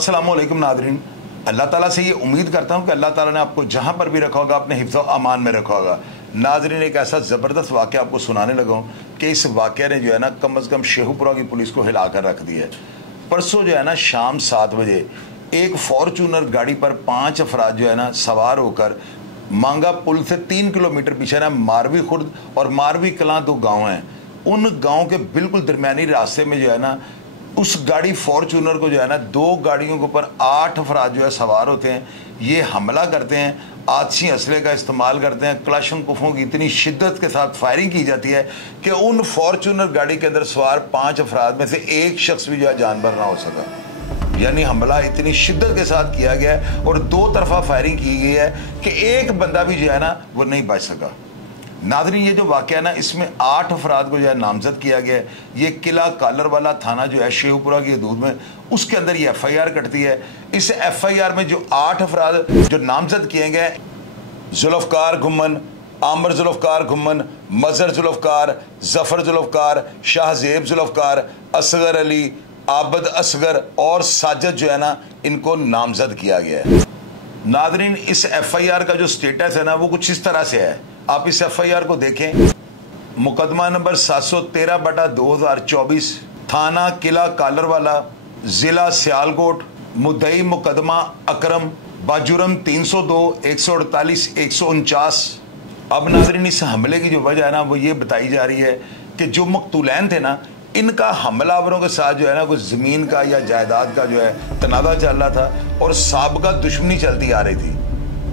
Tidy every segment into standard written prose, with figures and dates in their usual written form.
अस्सलामुअलैकुम नादरीन, अल्लाह ताला से ये उम्मीद करता हूँ कि अल्लाह ताला ने आपको जहाँ पर भी रखा होगा अपने हिफ्ज़ व अमान में रखा होगा। नादरीन, एक ऐसा ज़बरदस्त वाक़या आपको सुनाने लगा हूँ कि इस वाक़े ने जो है ना कम अज़ कम शेखुपुरा की पुलिस को हिला कर रख दिया है। परसों जो है ना शाम 7 बजे एक फॉर्चूनर गाड़ी पर 5 अफराद जो है ना सवार होकर मांगा पुल से 3 किलोमीटर पीछे ना मारवी खुर्द और मारवी कलां 2 गाँव हैं, उन गाँव के बिल्कुल दरमियानी रास्ते में जो है ना उस गाड़ी फॉर्चूनर को जो है ना 2 गाड़ियों के ऊपर 8 अफराद जो है सवार होते हैं। ये हमला करते हैं, आतिशी असले का इस्तेमाल करते हैं, क्लाशनकुफों की इतनी शिद्दत के साथ फायरिंग की जाती है कि उन फॉर्चूनर गाड़ी के अंदर सवार 5 अफराद में से एक शख्स भी जो है जानबर ना हो सका। यानी हमला इतनी शिद्दत के साथ किया गया है और 2 तरफा फायरिंग की गई है कि एक बंदा भी जो है ना वो नहीं बच सका। नादरीन, ये जो वाक़या है ना इसमें 8 अफराद को जो है नामजद किया गया है। ये किला कालर वाला थाना जो है शेखुपुरा की हदूद में, उसके अंदर ये FIR कटती है। इस FIR में जो 8 अफराद जो नामजद किए गए, जुल्फ़कार घुम्मन, आमर जुल्फ़कार घुम्मन, मज़हर जुल्फ़कार, ज़फ़र जुल्फ़कार, शाहज़ेब जुल्फ़कार, असगर अली, आबद असगर और साजिद जो है ना इनको नामजद किया गया है। नादरीन, इस FIR का जो स्टेटस है ना वो कुछ इस तरह से है, आप इस FIR को देखें। मुकदमा नंबर 713/2024, थाना किला कालरवाला, जिला सियालकोट, मुद्दई मुकदमा अकरम, बाजुरम 302, 148, 149। अब नादरीन, इस हमले की जो वजह है ना वो ये बताई जा रही है कि जो मकतूलैन थे ना इनका हमलावरों के साथ जो है ना कुछ ज़मीन का या जायदाद का जो है तनाज़ा चल रहा था और साबिक़ा दुश्मनी चलती आ रही थी।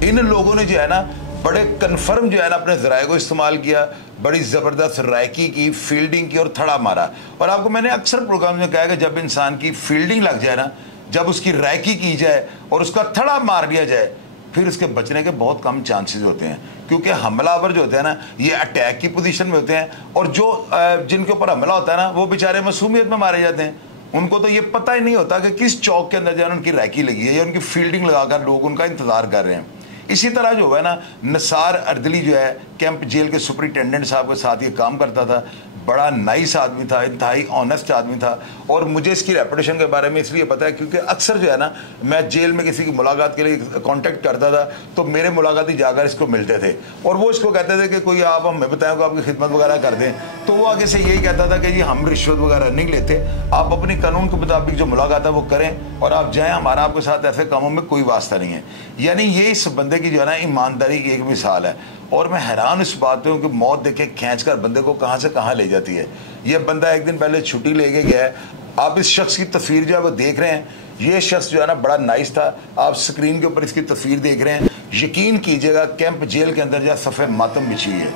इन लोगों ने जो है ना बड़े कन्फर्म जो है ना अपने ज़राए को इस्तेमाल किया, बड़ी ज़बरदस्त रैकी की, फील्डिंग की और थड़ा मारा। और आपको मैंने अक्सर प्रोग्राम में कहा कि जब इंसान की फील्डिंग लग जाए ना, जब उसकी रैकी की जाए और उसका थड़ा मार दिया जाए, फिर उसके बचने के बहुत कम चांसेस होते हैं, क्योंकि हमलावर जो होते हैं ना ये अटैक की पोजीशन में होते हैं और जो जिनके ऊपर हमला होता है ना वो बेचारे मासूमियत में मारे जाते हैं। उनको तो ये पता ही नहीं होता कि किस चौक के अंदर जो है उनकी रैकी लगी है या उनकी फील्डिंग लगाकर लोग उनका इंतजार कर रहे हैं। इसी तरह जो है ना निसार अर्दली जो है कैंप जेल के सुपरिटेंडेंट साहब के साथ ये काम करता था। बड़ा नाइस आदमी था, इंतहाई ऑनेस्ट आदमी था और मुझे इसकी रेपुटेशन के बारे में इसलिए पता है क्योंकि अक्सर जो है ना मैं जेल में किसी की मुलाकात के लिए कांटेक्ट करता था तो मेरे मुलाकाती जाकर इसको मिलते थे और वो इसको कहते थे कि कोई आप हमें बताएं कि आपकी खिदमत वगैरह कर दें, तो वो आगे से यही कहता था कि जी हम रिश्वत वगैरह नहीं लेते, आप अपनी कानून के मुताबिक जो मुलाकात है वो करें और आप जाएँ, हमारा आपके साथ ऐसे कामों में कोई वास्ता नहीं है। यानी ये इस बंदे की जो है ना ईमानदारी की एक मिसाल है और मैं हैरान इस बात पे हूँ कि मौत देखे खींचकर बंदे को कहाँ से कहाँ ले जाती है। ये बंदा एक दिन पहले छुट्टी लेके गया है। आप इस शख्स की तस्वीर जो है वो देख रहे हैं, ये शख्स जो है ना बड़ा नाइस था। आप स्क्रीन के ऊपर इसकी तस्वीर देख रहे हैं। यकीन कीजिएगा कैंप जेल के अंदर जो है सफ़ेद मातम बिछी है।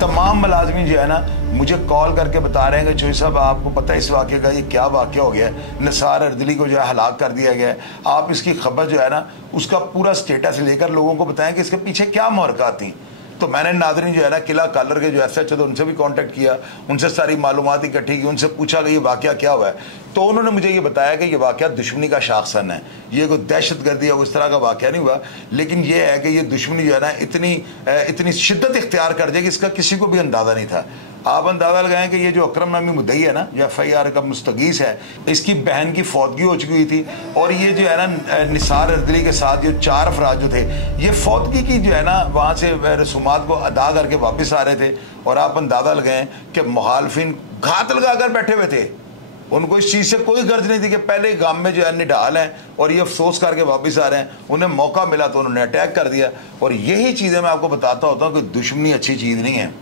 तमाम मुलाजमीन जो है ना मुझे कॉल करके बता रहे हैं कि चौधरी साहब आपको पता है इस वाक़े का, ये क्या वाक़या हो गया है, निसार अर्दली को जो है हलाक कर दिया गया है। आप इसकी खबर जो है ना उसका पूरा स्टेटस लेकर लोगों को बताएं कि इसके पीछे क्या मुहरक़ात थी। तो मैंने नादरीन जो है ना किला कालर के जो SHO थे उनसे भी कांटेक्ट किया, उनसे सारी मालूमात इकट्ठी की, उनसे पूछा कि ये वाक़या क्या हुआ है। तो उन्होंने मुझे ये बताया कि ये वाक़या दुश्मनी का शाखसन है, ये कोई दहशतगर्दी या उस तरह का वाक़या नहीं हुआ, लेकिन ये है कि ये दुश्मनी जो है ना इतनी शिद्दत इख्तियार कर जाएगी इसका किसी को भी अंदाज़ा नहीं था। आप अंदाज़ा लगाएं कि ये जो अकरम नामी मुद्दई है ना जो FIR का मुस्तगीस है, इसकी बहन की फौतगी हो चुकी हुई थी और ये जो है ना निसार अर्दली के साथ जो 4 अफराद जो थे ये फौतगी की जो है ना वहाँ से रसूमात को अदा करके वापस आ रहे थे और आप अंदाज़ा लगाएं कि मुखालफिन घात लगा कर बैठे हुए थे। उनको इस चीज़ से कोई गर्ज नहीं थी कि पहले गांव में जो है निडाल हैं और ये अफसोस करके वापस आ रहे हैं। उन्हें मौका मिला तो उन्होंने अटैक कर दिया। और यही चीज़ें मैं आपको बताता होता हूँ कि दुश्मनी अच्छी चीज़ नहीं है।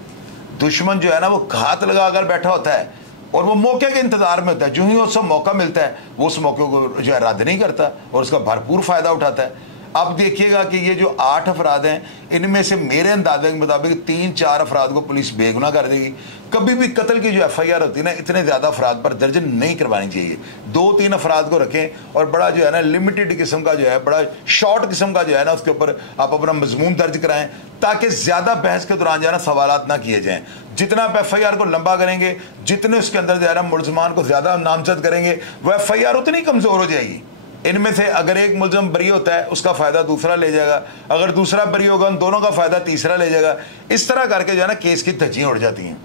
दुश्मन जो है ना वो घात लगा कर बैठा होता है और वो मौके के इंतजार में होता है। जो ही उसको मौका मिलता है वो उस मौके को जो है रद्द नहीं करता और उसका भरपूर फ़ायदा उठाता है। अब देखिएगा कि ये जो 8 अफराद हैं इनमें से मेरे अंदाजे के मुताबिक 3-4 अफराद को पुलिस बेगुनाह कर देगी। कभी भी कत्ल की जो FIR होती है ना इतने ज़्यादा अफराद पर दर्ज नहीं करवानी चाहिए। 2-3 अफराद को रखें और बड़ा जो है ना लिमिटेड किस्म का जो है बड़ा शॉर्ट किस्म का जो है ना उसके ऊपर आप अपना मजमून दर्ज कराएं ताकि ज़्यादा बहस के दौरान जो है ना सवालात ना किए जाएँ। जितना आप FIR को लंबा करेंगे, जितने उसके अंदर जो है ना मुलजमान को ज़्यादा नामजद करेंगे वह FIR उतनी कमज़ोर हो जाएगी। इनमें से अगर एक मुलजम बरी होता है उसका फ़ायदा दूसरा ले जाएगा, अगर दूसरा बरी होगा उन दोनों का फ़ायदा तीसरा ले जाएगा। इस तरह करके जो है ना केस की धज्जियाँ उड़ जाती हैं।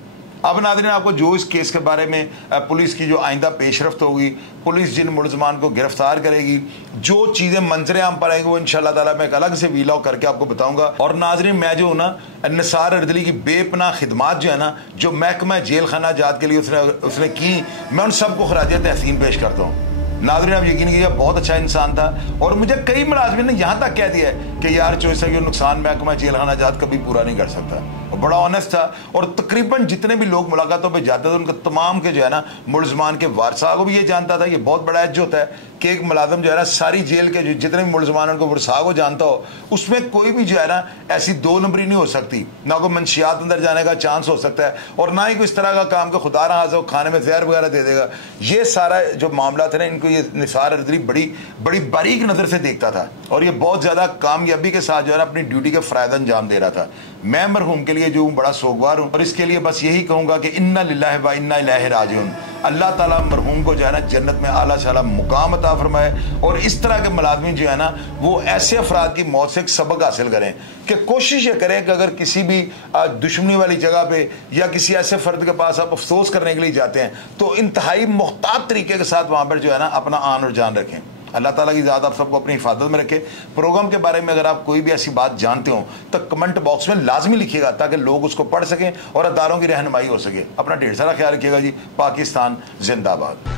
अब नाज़रीन आपको जो इस केस के बारे में पुलिस की जो आइंदा पेशरफ्त होगी, पुलिस जिन मुलजमान को गिरफ्तार करेगी, जो चीज़ें मंजर आम पर आएंगी वो इंशाल्लाह ताला मैं एक अलग से वीलॉग करके आपको बताऊंगा। और नाज़रीन मैं जो हूँ ना निसार अर्दली की बेपनाह खिदमात जो है ना, जो महकमा जेल खाना जात के लिए उसने की, मैं उन सबको खराज तहसीन पेश करता हूँ। नाज़रीन आप यकीन कीजिए बहुत अच्छा इंसान था और मुझे कई मुलाजमिन ने यहाँ तक कह दिया है कि यार चोइसा की नुकसान महकमा जेल खाना जात कभी पूरा नहीं कर सकता। और बड़ा ऑनेस्ट था और तकरीबन जितने भी लोग मुलाकातों पे जाते थे उनका तमाम के जो है ना मुलजमान के वारसा को भी ये जानता था। ये बहुत बड़ा एज होता है कि एक मुलाजम जो है ना सारी जेल के जितने भी मुलजमान उनको वारसा को जानता हो, उसमें कोई भी जो है ना ऐसी दो नंबरी नहीं हो सकती, ना कोई मंशियात अंदर जाने का चांस हो सकता है और ना ही कोई इस तरह का काम कि खुदा रहा हो खाने में जहर वगैरह दे देगा। ये सारा जो मामला था ना इनको ये निसार अर्दली बड़ी बारीक नज़र से देखता था और ये बहुत ज़्यादा कामयाबी के साथ जो है ना अपनी ड्यूटी के फ़राइज़ अंजाम दे रहा था। मैं मरहूम के लिए जो हूँ बड़ा सोगवार हूँ और इसके लिए बस यही कहूँगा कि इन्ना लिल्लाहि व इन्ना इलैहि राजिऊन। अल्लाह ताला मरहूम को जो है ना जन्नत में आला से आला मुकाम अता फरमाए और इस तरह के मुलाज़मिन जो है ना वो ऐसे अफराद की मौत से एक सबक हासिल करें कि कोशिश ये करें कि अगर किसी भी दुश्मनी वाली जगह पे या किसी ऐसे फ़र्द के पास आप अफसोस करने के लिए जाते हैं तो इंतहाई मुख्तात तरीके के साथ वहाँ पर जो है ना अपना आन और जान रखें। अल्लाह ताला की ज़ात आप सबको अपनी हिफाजत में रखे। प्रोग्राम के बारे में अगर आप कोई भी ऐसी बात जानते हो तो कमेंट बॉक्स में लाजमी लिखिएगा ताकि लोग उसको पढ़ सकें और अदारों की रहनुमाई हो सके। अपना ढेर सारा ख्याल रखिएगा जी। पाकिस्तान जिंदाबाद।